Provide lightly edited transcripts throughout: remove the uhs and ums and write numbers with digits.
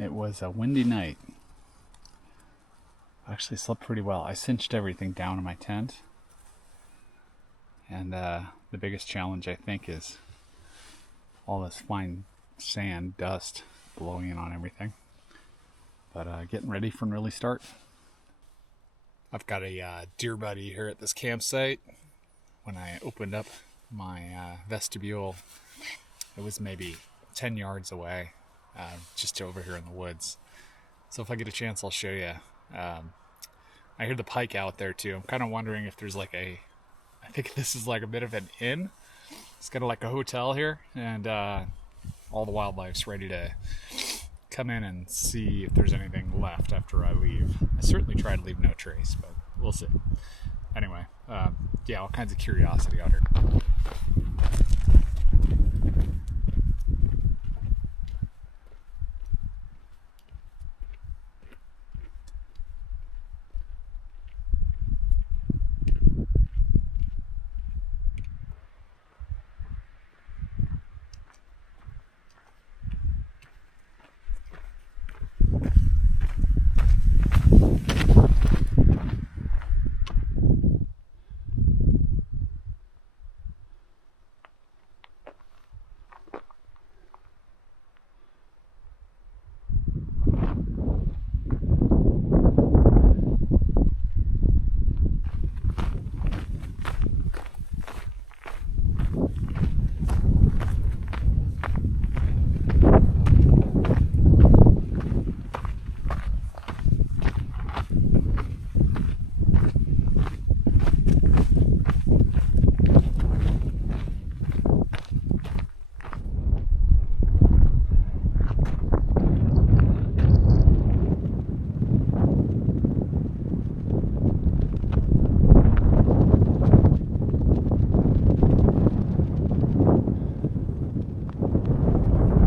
It was a windy night. I actually slept pretty well. I cinched everything down in my tent. And the biggest challenge, I think, is all this fine sand, dust blowing in on everything. But getting ready for an early start. I've got a deer buddy here at this campsite. When I opened up my vestibule, it was maybe 10 yards away, just over here in the woods. So if I get a chance, I'll show you. I hear the pike out there too. I'm kind of wondering if there's like I think this is like a bit of an inn. It's kind of like a hotel here, and all the wildlife's ready to come in and see if there's anything left after I leave. I certainly try to leave no trace, but we'll see. Anyway, yeah, all kinds of curiosity out here.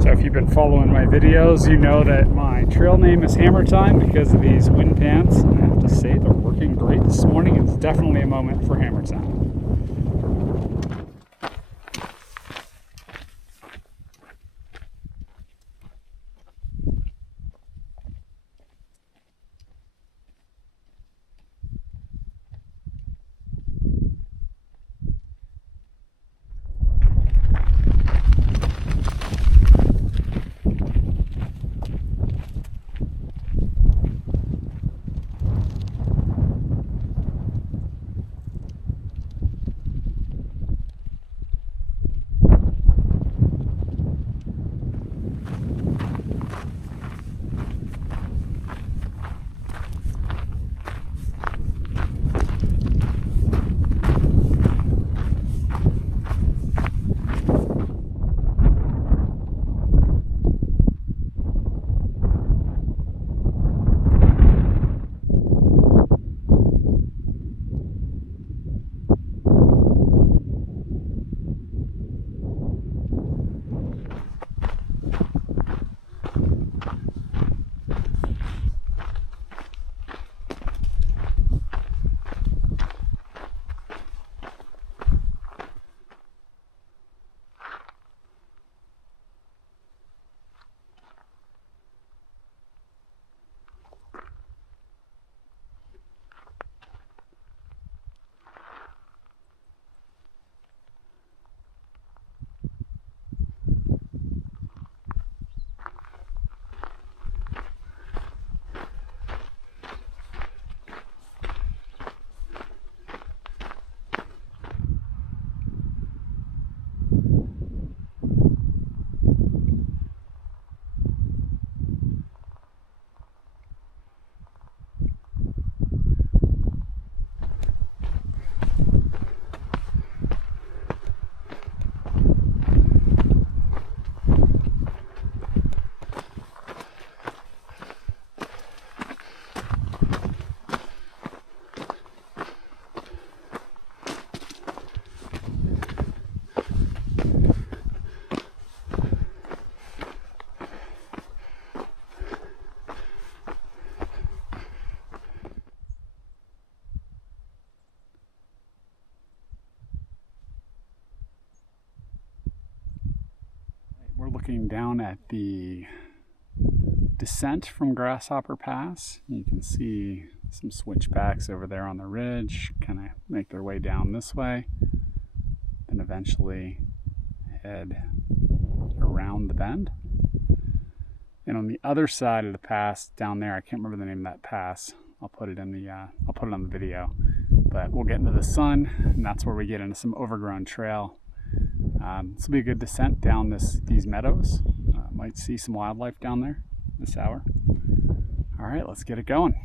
If you've been following my videos, you know that my trail name is Hammer Time because of these wind pants. And I have to say they're working great this morning. It's definitely a moment for Hammer Time. We're looking down at the descent from Grasshopper Pass. You can see some switchbacks over there on the ridge, kind of make their way down this way, then eventually head around the bend. And on the other side of the pass down there, I can't remember the name of that pass. I'll put it on the video. But we'll get into the sun, and that's where we get into some overgrown trail. This will be a good descent down these meadows. Might see some wildlife down there this hour. All right, let's get it going.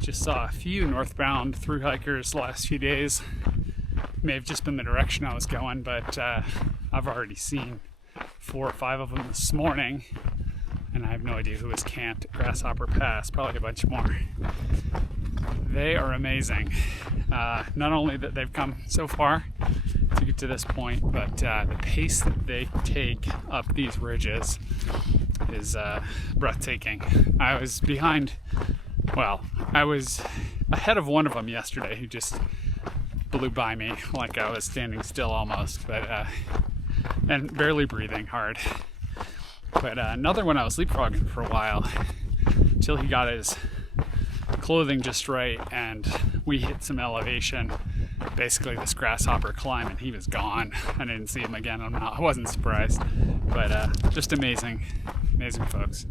Just saw a few northbound thru hikers the last few days. May have just been the direction I was going, but I've already seen 4 or 5 of them this morning, and I have no idea who was camped at Grasshopper Pass. Probably a bunch more. They are amazing. Not only that they've come so far to get to this point, but the pace that they take up these ridges is breathtaking. I was ahead of one of them yesterday who just blew by me like I was standing still almost, but and barely breathing hard. But another one I was leapfrogging for a while till he got his clothing just right, and we hit some elevation, basically this grasshopper climb, and he was gone. I didn't see him again. I wasn't surprised, but just amazing folks.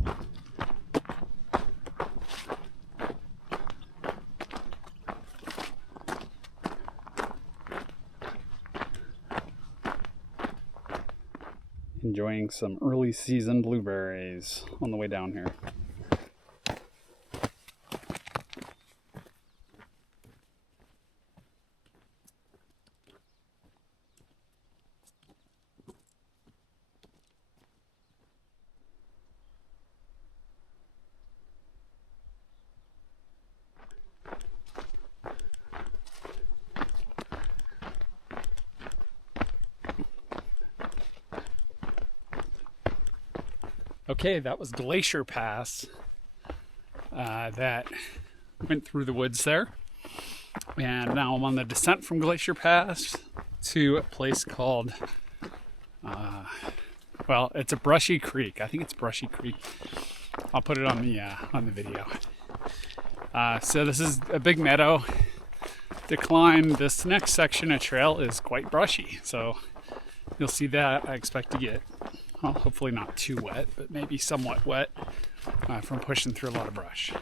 Enjoying some early season blueberries on the way down here. Okay, that was Glacier Pass that went through the woods there. And now I'm on the descent from Glacier Pass to a place called, it's a brushy creek. I think it's Brushy Creek. I'll put it on the video. So this is a big meadow. To climb this next section of trail is quite brushy. So you'll see that. I expect to get, well, hopefully not too wet, but maybe somewhat wet from pushing through a lot of brush.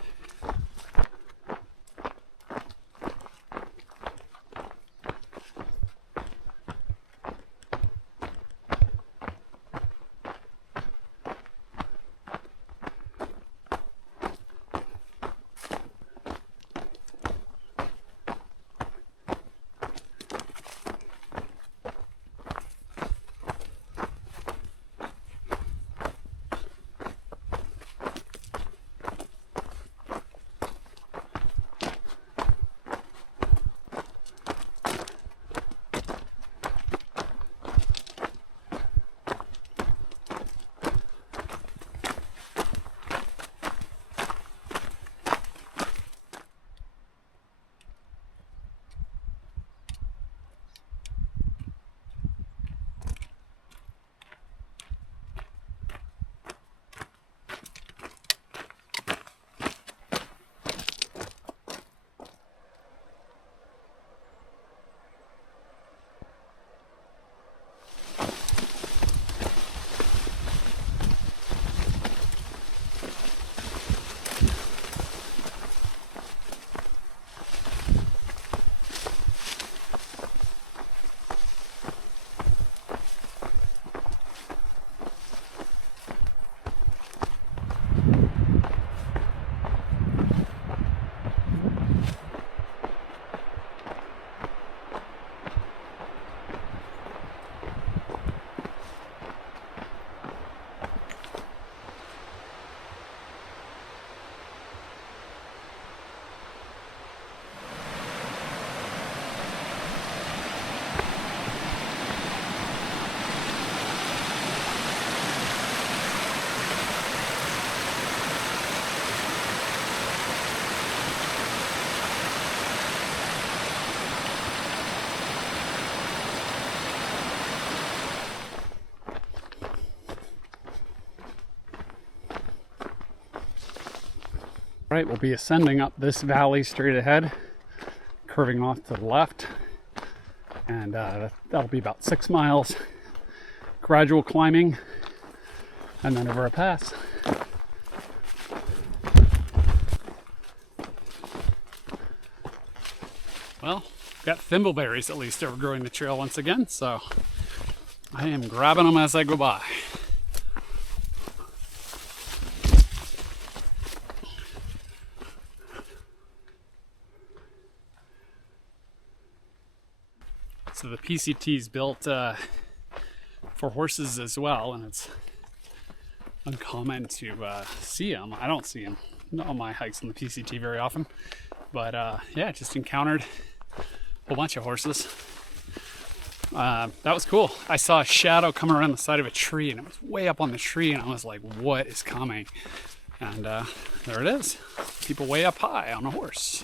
Right, we'll be ascending up this valley straight ahead, curving off to the left, and that'll be about 6 miles. Gradual climbing, and then over a pass. Well, got thimbleberries at least overgrowing the trail once again, so I am grabbing them as I go by. So the PCT is built for horses as well, and it's uncommon to see them. I don't see them on my hikes on the PCT very often, but yeah, just encountered a whole bunch of horses. That was cool. I saw a shadow come around the side of a tree, and it was way up on the tree, and I was like, what is coming? And there it is. People way up high on a horse.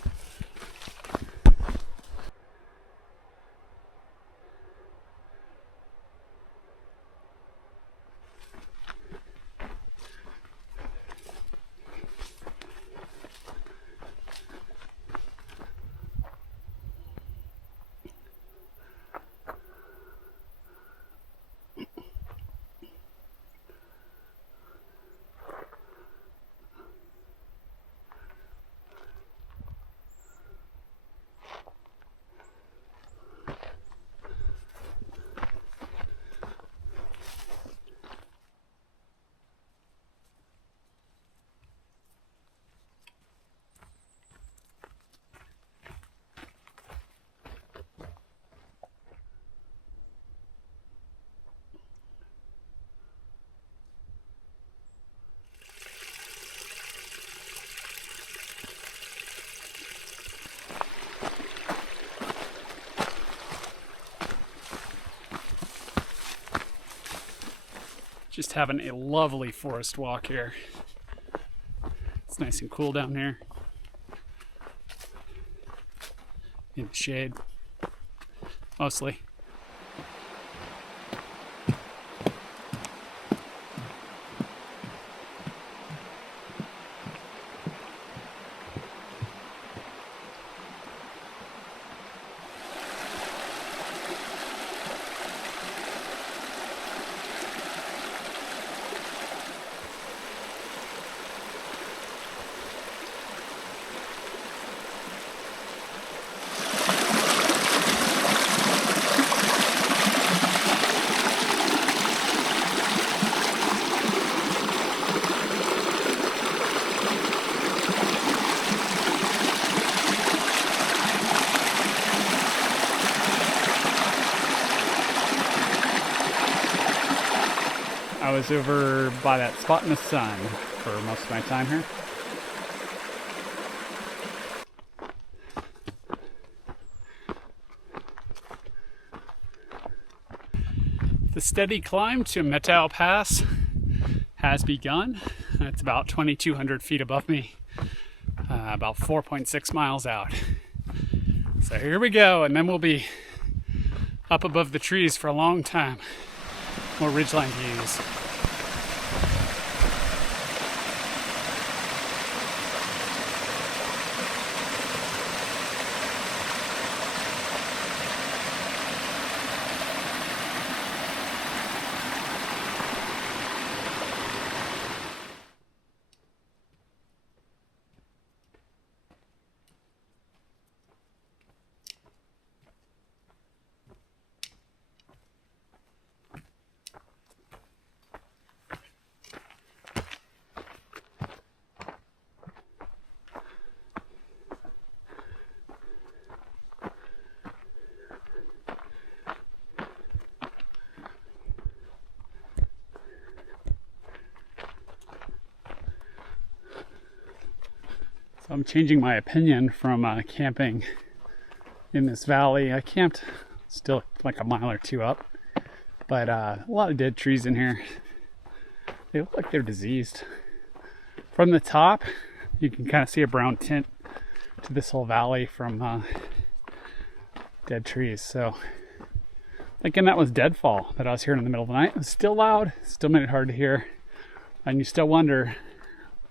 Just having a lovely forest walk here. It's nice and cool down here in the shade, mostly. I was over by that spot in the sun for most of my time here. The steady climb to Meadow Pass has begun. It's about 2,200 feet above me, about 4.6 miles out. So here we go, and then we'll be up above the trees for a long time. More ridgeline views. So I'm changing my opinion from camping in this valley. I camped still like a mile or two up, but a lot of dead trees in here. They look like they're diseased. From the top, you can kind of see a brown tint to this whole valley from dead trees. So thinking that was deadfall that I was hearing in the middle of the night. It was still loud, still made it hard to hear. And you still wonder,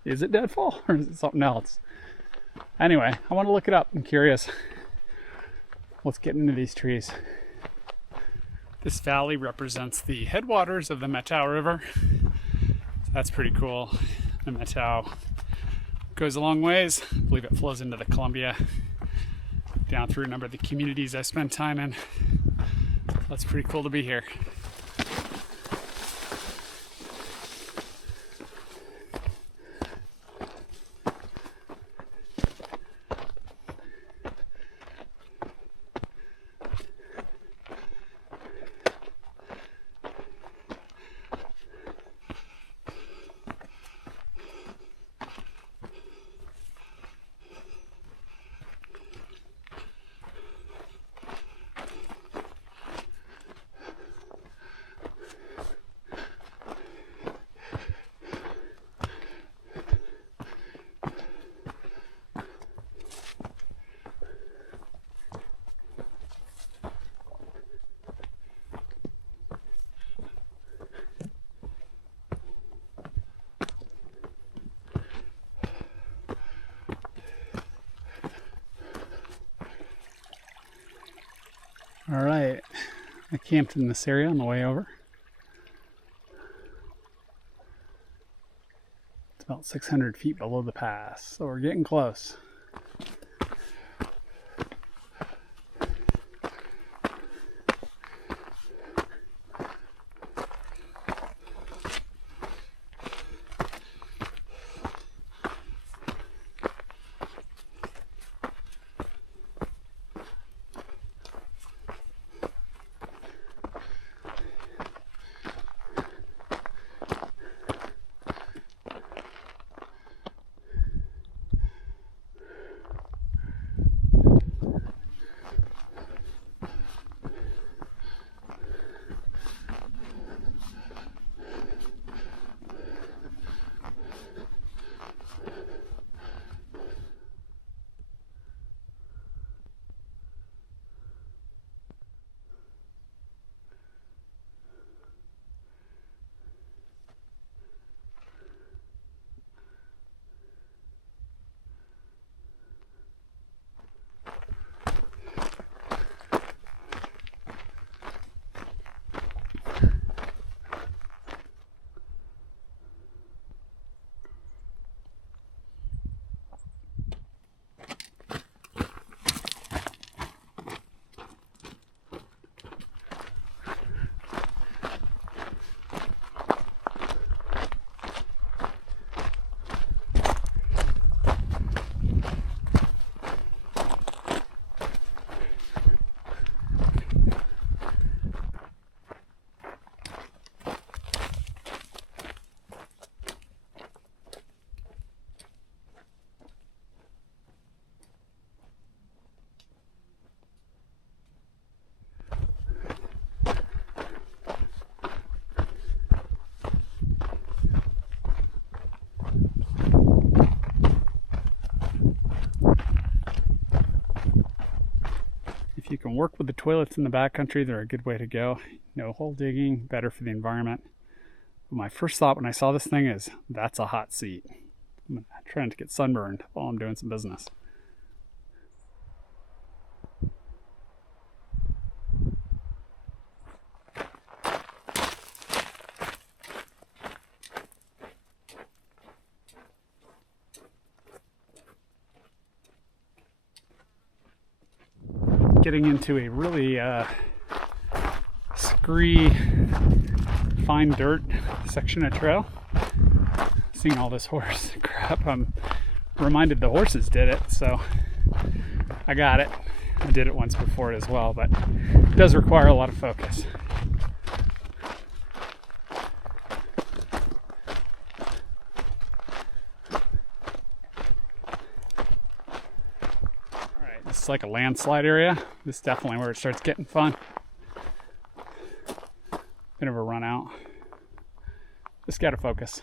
is it deadfall or is it something else? Anyway, I want to look it up. I'm curious what's getting into these trees. This valley represents the headwaters of the Meadow River. So that's pretty cool. The Meadow goes a long ways. I believe it flows into the Columbia, down through a number of the communities I spend time in. That's pretty cool to be here. All right, I camped in this area on the way over. It's about 600 feet below the pass, so we're getting close. If you can work with the toilets in the backcountry, they're a good way to go. No hole digging, better for the environment. But my first thought when I saw this thing is, that's a hot seat. I'm trying to get sunburned while I'm doing some business. Getting into a really scree, fine dirt section of trail. Seeing all this horse crap, I'm reminded the horses did it, so I got it. I did it once before it as well, but it does require a lot of focus. It's like a landslide area. This is definitely where it starts getting fun. Bit of a run out. Just gotta focus.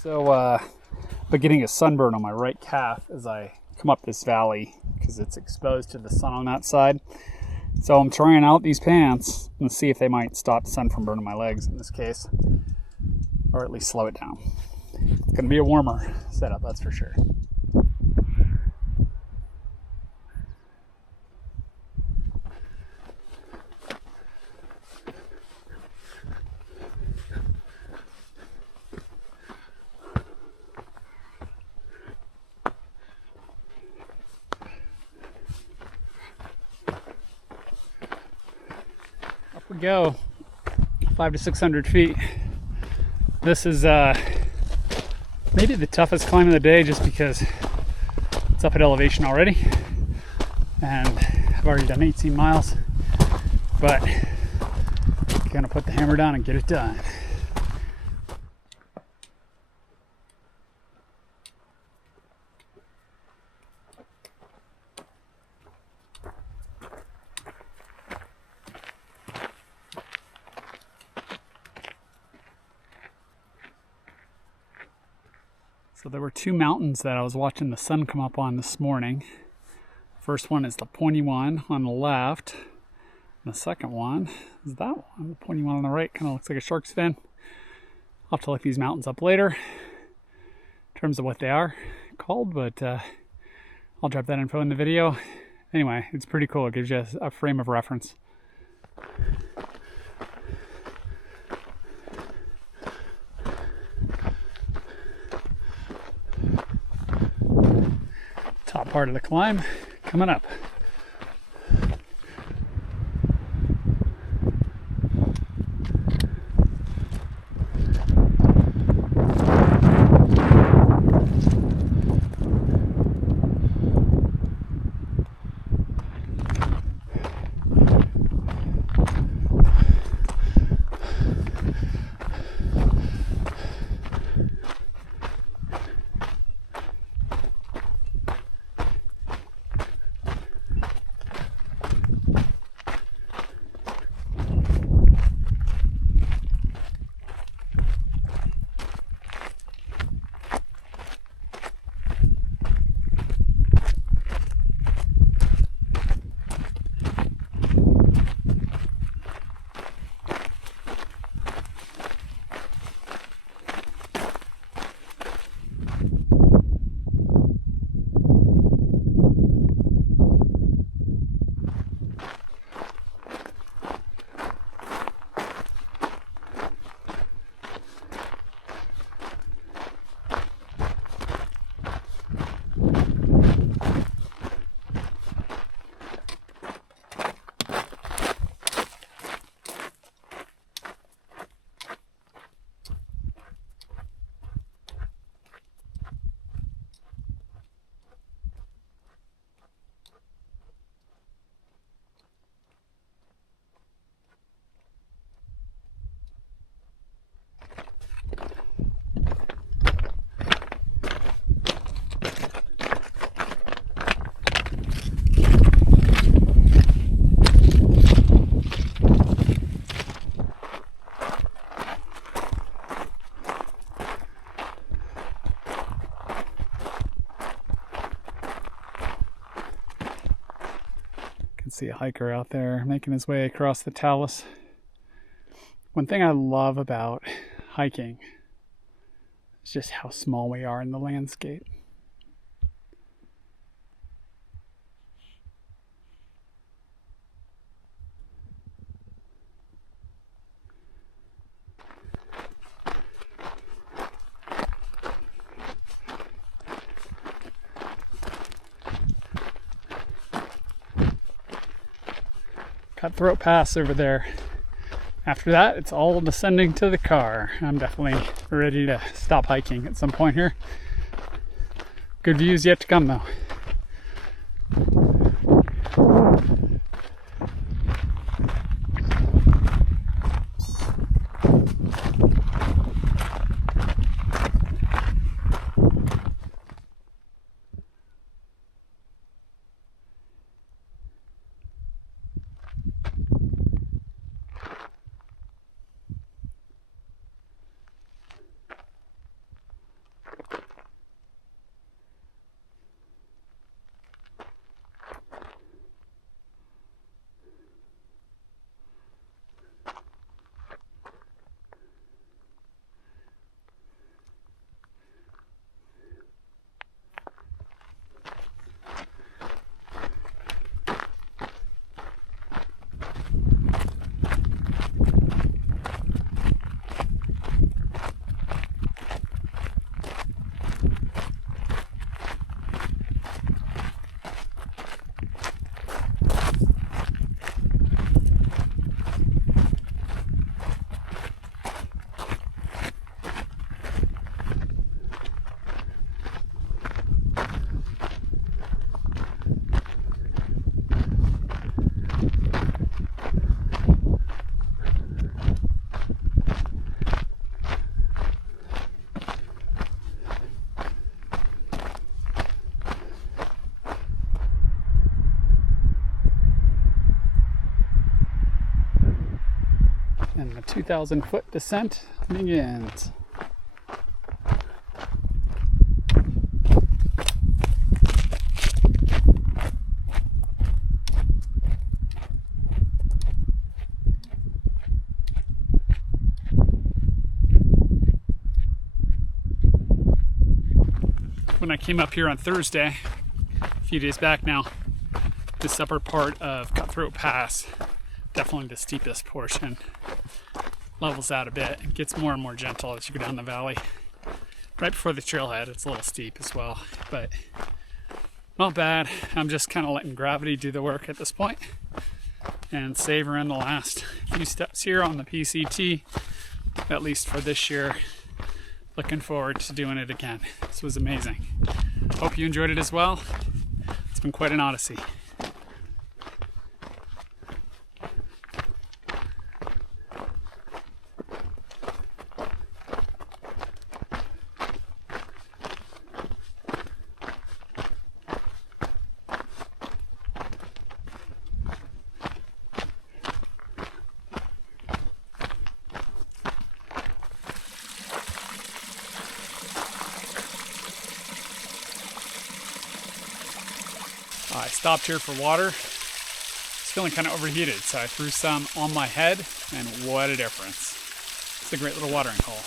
So, but getting a sunburn on my right calf as I come up this valley because it's exposed to the sun on that side. So I'm trying out these pants and see if they might stop the sun from burning my legs in this case, or at least slow it down. It's going to be a warmer setup, that's for sure. We go 500 to 600 feet. This is maybe the toughest climb of the day just because it's up at elevation already and I've already done 18 miles, but I'm gonna put the hammer down and get it done. So there were two mountains that I was watching the sun come up on this morning. First one is the pointy one on the left. And the second one is that one, the pointy one on the right. Kind of looks like a shark's fin. I'll have to look these mountains up later in terms of what they are called, but I'll drop that info in the video. Anyway, it's pretty cool. It gives you a frame of reference. Top part of the climb coming up. See a hiker out there making his way across the talus. One thing I love about hiking is just how small we are in the landscape. Cutthroat Pass over there. After that, it's all descending to the car. I'm definitely ready to stop hiking at some point here. Good views yet to come though. 2,000-foot descent begins. When I came up here on Thursday, a few days back now, this upper part of Cutthroat Pass, definitely the steepest portion, levels out a bit and gets more and more gentle as you go down the valley. Right before the trailhead, it's a little steep as well, but not bad. I'm just kind of letting gravity do the work at this point and savoring the last few steps here on the PCT, at least for this year. Looking forward to doing it again. This was amazing. Hope you enjoyed it as well. It's been quite an odyssey. I stopped here for water. I was feeling kind of overheated, so I threw some on my head, and what a difference. It's a great little watering hole.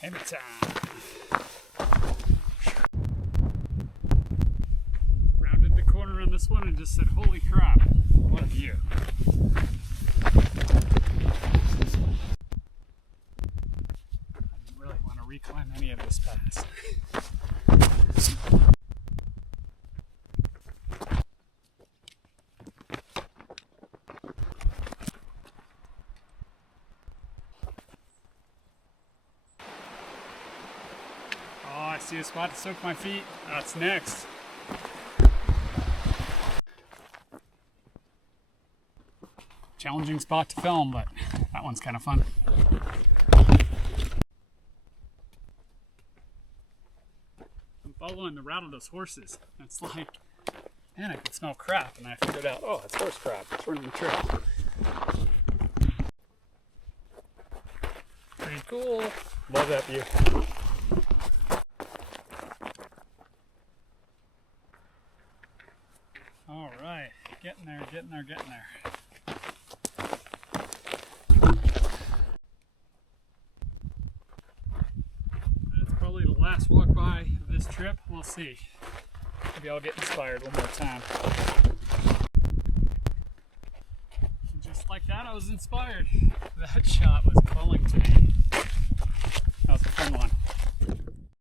Hammer time. Rounded the corner on this one and just said, holy crap, what a view. I didn't really want to reclimb any of this pass. I see a spot to soak my feet. That's next. Challenging spot to film, but that one's kind of fun. I'm following the route of those horses. It's like, man, I can smell crap, and I figured out, oh, it's horse crap. It's running the trail. Pretty cool. Love that view. All right, getting there, getting there, getting there. That's probably the last walk by of this trip. We'll see. Maybe I'll get inspired one more time. And just like that, I was inspired. That shot